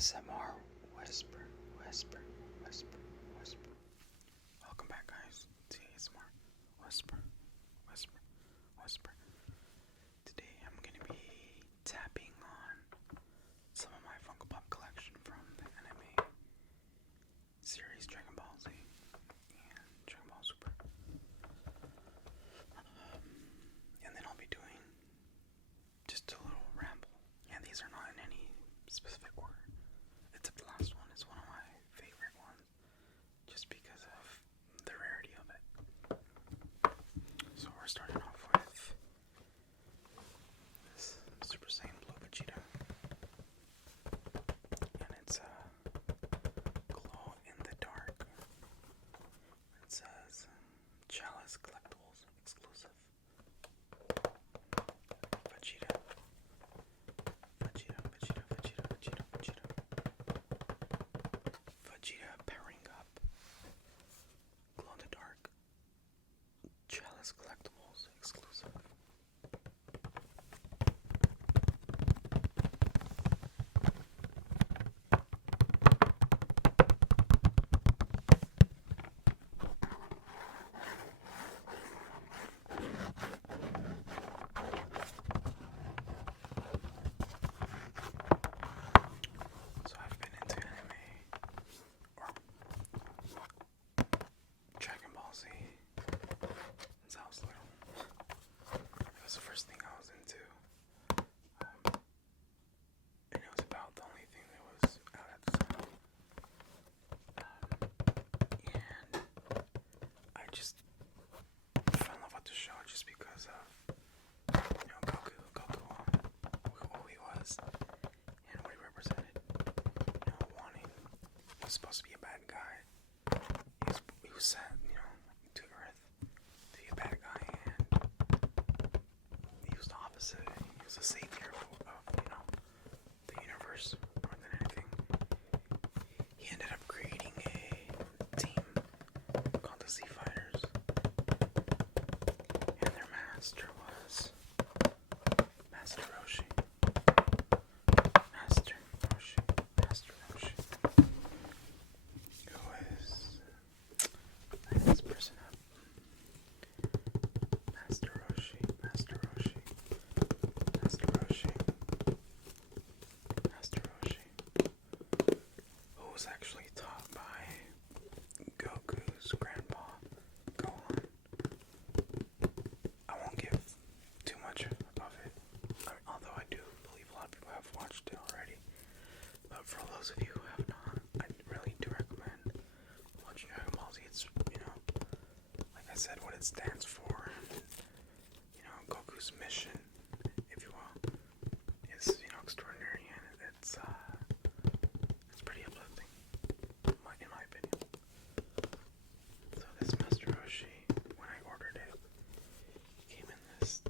ASMR whisper, whisper, whisper, whisper. Welcome back, guys, to ASMR whisper, whisper, whisper. Today I'm gonna be tapping on some of my Funko Pop collection from the anime series Dragon Ball Z and Dragon Ball Super. And then I'll be doing just a little ramble. Yeah, these are not in any specific order. Except the last one is one of my favorite ones, just because of the rarity of it. So we're starting off with this Super Saiyan Blue Vegeta, and it's a glow in the dark. It says Chalice Collectibles exclusive. Vegeta. Vegeta powering up. Glow in the dark. Chalice Collectibles exclusive. So I've been into anime or Dragon Ball Z since I was little. It was the first thing I was into, and it was about the only thing that was out at the time. And I just fell in love with the show just because of Goku, who he was and what he represented. Wanting, he was supposed to be a bad guy. He was sent, to Earth to be a bad guy, and he was the opposite. He was a savior of, the universe more than anything. He ended up creating a team called the Z Fighters, and their master was Master Roshi. Master Roshi. Who is, I think this person up. Master Roshi. Who was actually taught by Goku's grandpa, Gohan. I won't give too much of it, although I do believe a lot of people have watched it already. But for those of you who have not, I really do recommend watching Dragon Ball Z. It's, like I said, what it stands for, Gokus Mission, if you will, is, extraordinary, and it's pretty uplifting, in my opinion. So this Master Roshi, when I ordered it, came in this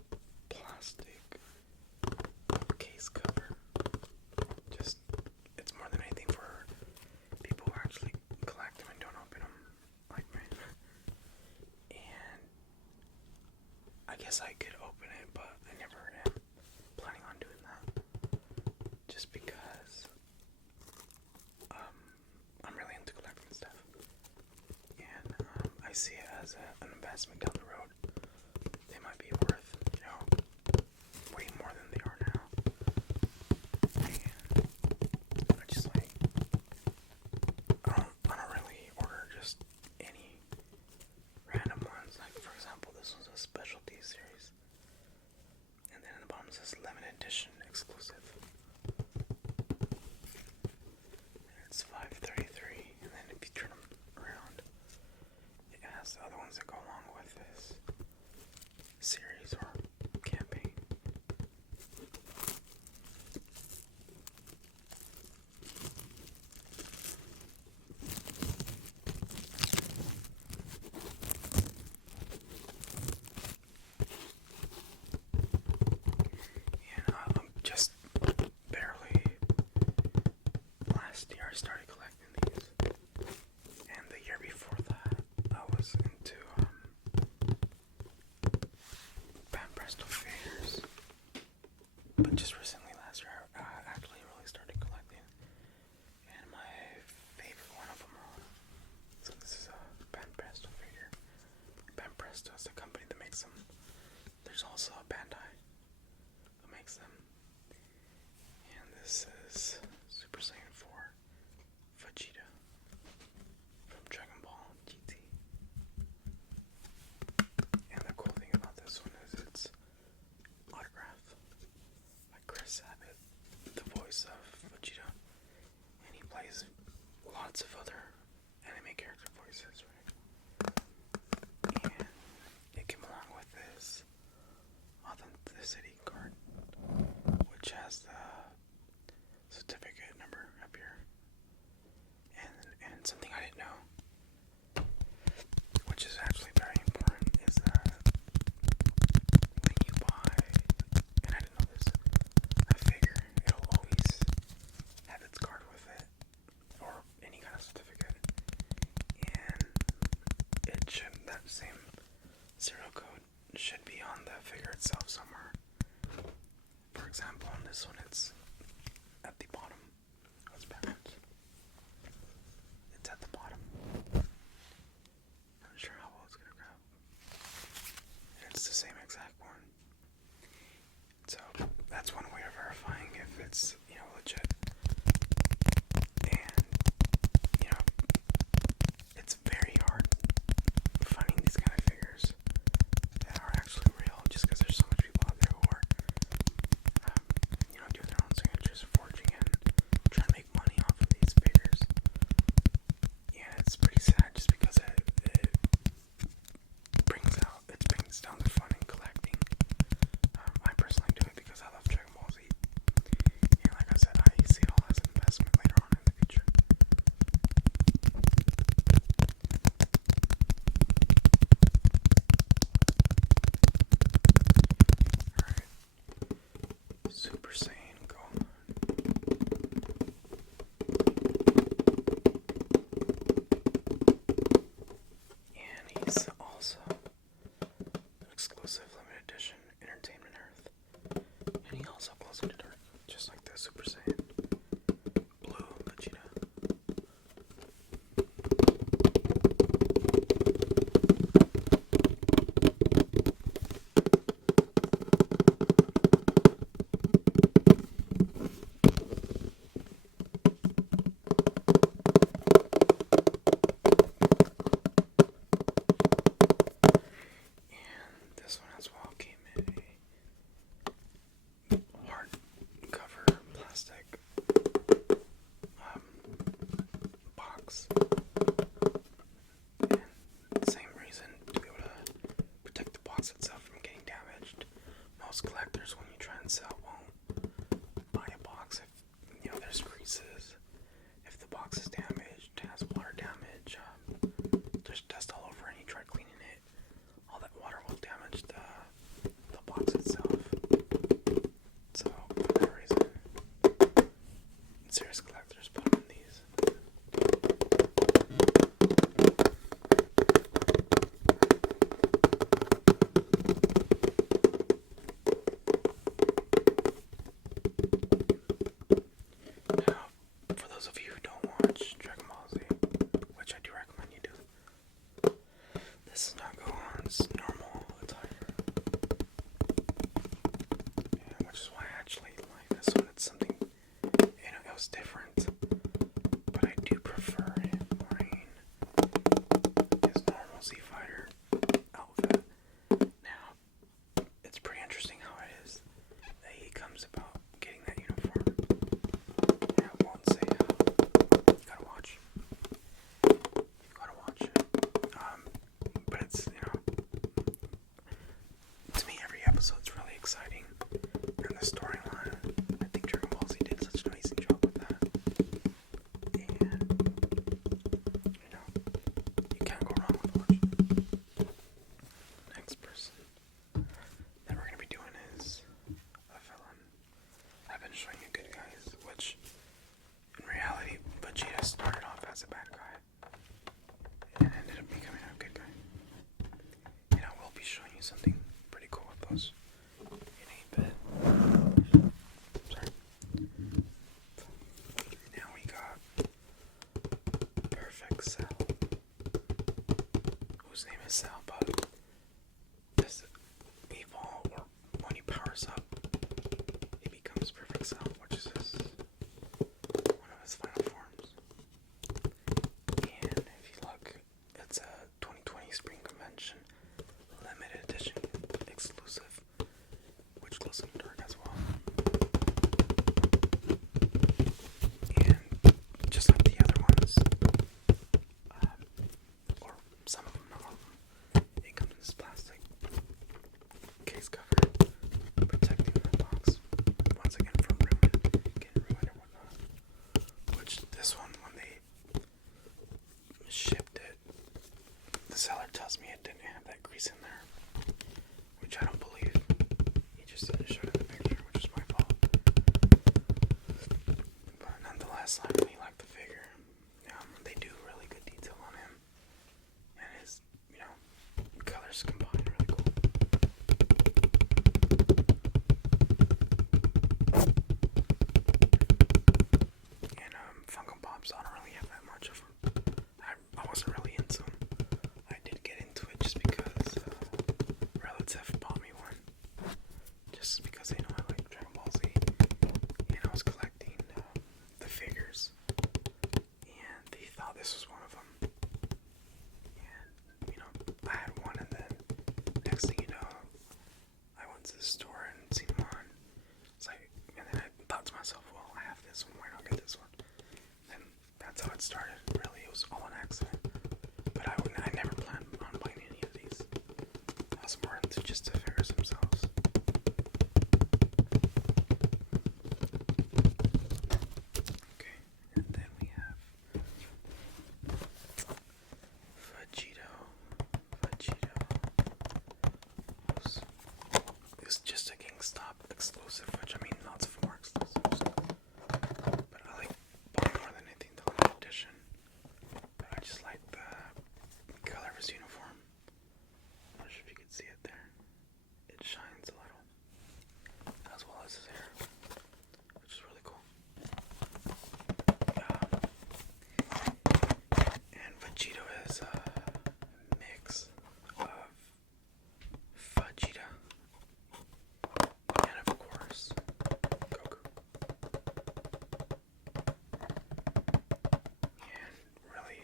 plastic case cover. Just, it's more than anything for people who actually collect them and don't open them like me. And I guess I could open it, but I never am planning on doing that. Just because I'm really into collecting stuff. And I see it as an investment down the road. They might be worth, way more than they are now. And I just I don't really order just any random ones. Like, for example, this one's a specialty series. And then in the bottom it says limited edition exclusive. And it's $5.33. And then if you turn them around, it has the other ones that go along with this series or campaign. And just barely last year I started collecting these, and the year before that I was into Pan Presto figures, but just recently last year I actually really started collecting this is, right? And it came along with this authenticity card, which has the certificate number up here. And something I didn't know, which is actually very important, is that when you buy, and I didn't know this, a figure, it'll always have its card with it, or any kind of certificate, and that same serial code should be on the figure itself somewhere. For example, on this one, it's at the bottom. Oh, it's backwards. It's at the bottom. Not sure how well it's gonna grab. And it's the same exact one. So that's one way of verifying if it's, legit. And, it's very hard finding these kind of figures that are actually real, just because there's so much people out there who are, doing their own signatures, forging, and trying to make money off of these figures. Yeah, it's pretty sad, just because it brings down the fun in collecting. I personally do it because I love Dragon Ball Z, and like I said, I see it all as an investment later on in the future. Alright, Super Saiyan Gohan. And he's also an exclusive limited edition Entertainment Earth. And he also glows in the dark, just like the Super Saiyan Blue Vegeta. And this one as well came in a hardcover plastic box. And same reason, to be able to protect the box itself from getting damaged. Most collectors, when you try and sell, won't buy a box if there's creases, if the box is damaged, has water damage, there's dust all over, and you try cleaning it, all that water will damage the box itself. So for that reason, serious collectors put them in these. Now, for those of you who don't watch Dragon Ball Z, which I do recommend you do, this is not Gohan's normal attire. Yeah, which is why I actually like this one. It's something, it was different. But I do prefer him wearing his normal Z Fighter outfit. Now, it's pretty interesting how it is that he comes about getting that uniform. And I won't say how. You gotta watch. You gotta watch it. But it's, to me, every episode's really exciting. And the storyline, I think Dragon Ball Z did such an amazing job with that. And, you can't go wrong with watching it. Next person that we're going to be doing is a villain. I've been showing you good guys, which, in reality, Vegeta started off as a bad guy and ended up becoming a good guy. And I will be showing you something pretty cool with those in a bit. Sorry. Now we got Perfect Cell, whose name is Cell, but this evolve, or when he powers up, he becomes Perfect Cell, which is one of his final forms. And if you look, it's a 2020 Spring Convention limited edition exclusive, which glows in the dark as well. And just like the other ones, trust me, it didn't have that grease in there, which I don't believe. He just didn't show it in the picture, which is my fault. But nonetheless, I really like the figure. They do really good detail on him, and his, colors combine really cool. And Funko Pops, I don't really have that much of them. I wasn't really into them. I did get into it just because a relative bought me one. Just because they know I like Dragon Ball Z. And I was collecting the figures. And they thought this was one of them. And, I had one, and then next thing you know, I went to the store and seen one. It's like, and then I thought to myself, well, I have this one, why not get this one? And that's how it started. Really, it was all an accident. But I never planned on buying any of these. I was more into just the figures themselves. Okay, and then we have Vegeta. It's just a GameStop exclusive, which I mean, lots of more exclusives. But I like bought more than anything the limited edition. But I just like the color of his uniform. I'm not sure if you can see it there. It shines a little, as well as his hair, which is really cool. And Vegeta is a mix of Vegeta and, of course, Goku. And really,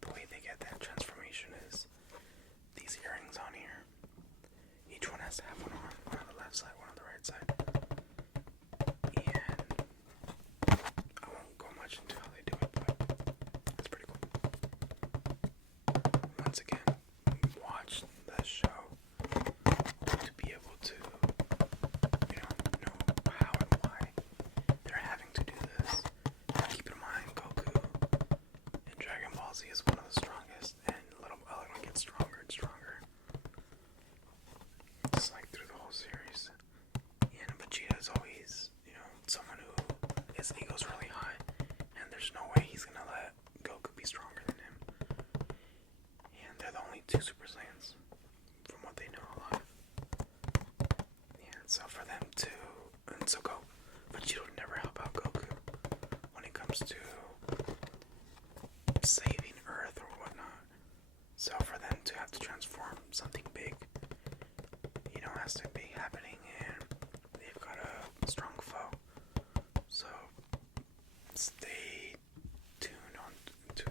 the way they get that transformation is these earrings on here. Each one has to have one on the left side, one on the right side. And I won't go much into how they do it, but it's pretty cool. Once again, watch the show to be able to, know how and why they're having to do this. Now, keep in mind, Goku in Dragon Ball Z is one of the strongest, and little by little gets stronger and stronger. It's like through the whole series. And Vegeta is always, someone who his ego's really high, and there's no way he's gonna let Goku be stronger than him. And they're the only two Super Saiyans, from what they know alive. And so for them to, and so Vegeta would never help out Goku when it comes to saving Earth or whatnot. So for them to have to transform something big, has to be happening, and they've got a strong foe. So stay tuned on to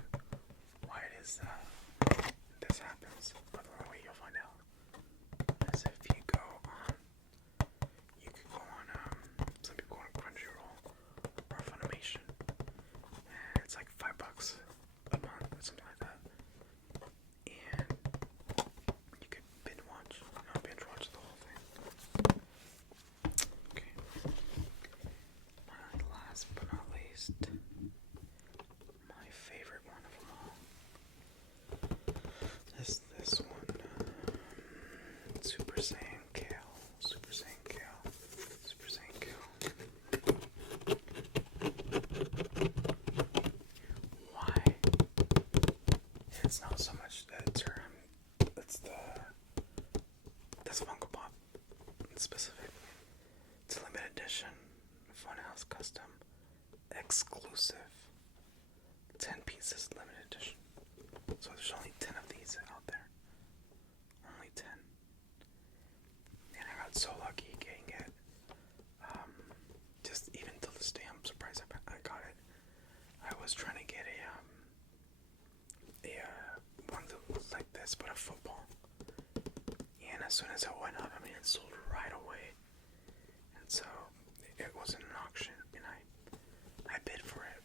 why it is this happens. By the way, you'll find out is if you go on, some people go on Crunchyroll or Funimation, and it's like $5 a month or something like that. And you could binge watch the whole thing. Okay. Last but not least, my favorite one of them all is this one. Super Saiyan Kale. Why? It's not so much the term, it's this Funko Pop specifically. It's a limited edition, Funhouse custom, exclusive, 10 pieces limited edition. So there's only 10 of these out there. Only 10. And I got so lucky getting it. Just even till this day, I'm surprised I got it. I was trying to get a one that looks like this, but a football. And as soon as it went up, it sold right away. And so it was in an auction, and I bid for it.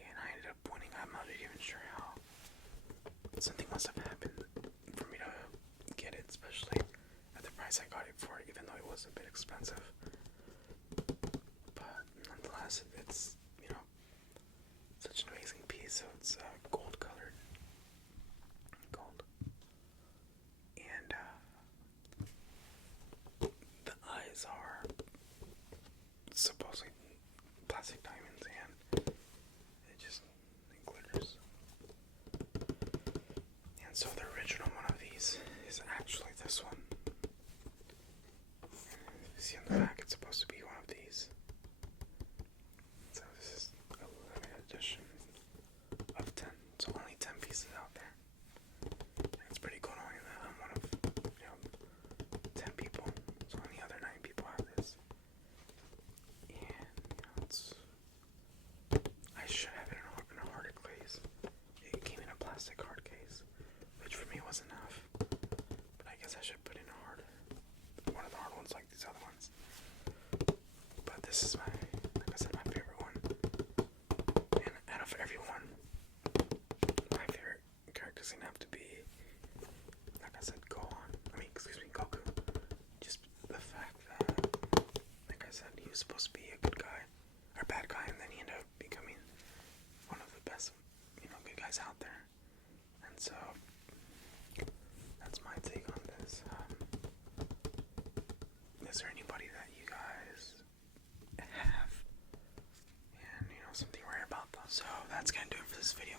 And I ended up winning. I'm not even sure how. Something must have happened for me to get it, especially at the price I got it for, even though it was a bit expensive. But nonetheless, it's, such an amazing piece. So it's gold colored. Gold. original one of these is actually this one. You see on the back, it's supposed to be one of these. So this is a limited edition of 10. So only 10 pieces out there. And it's pretty cool knowing that I'm one of, 10 people. So only other 9 people have this. And, I should have it in a harder case. It came in a plastic hard case, which for me was enough. But I guess I should put in one of the hard ones like these other ones. But this is like I said, my favorite one. And out of everyone, my favorite characters gonna have to be, like I said, Goku. Just the fact that, like I said, he was supposed to be a good guy, or bad guy, and then he ended up becoming one of the best, good guys out there. And so, that's my take on this. Is there anybody that you guys have, and something rare about them? So that's gonna do it for this video,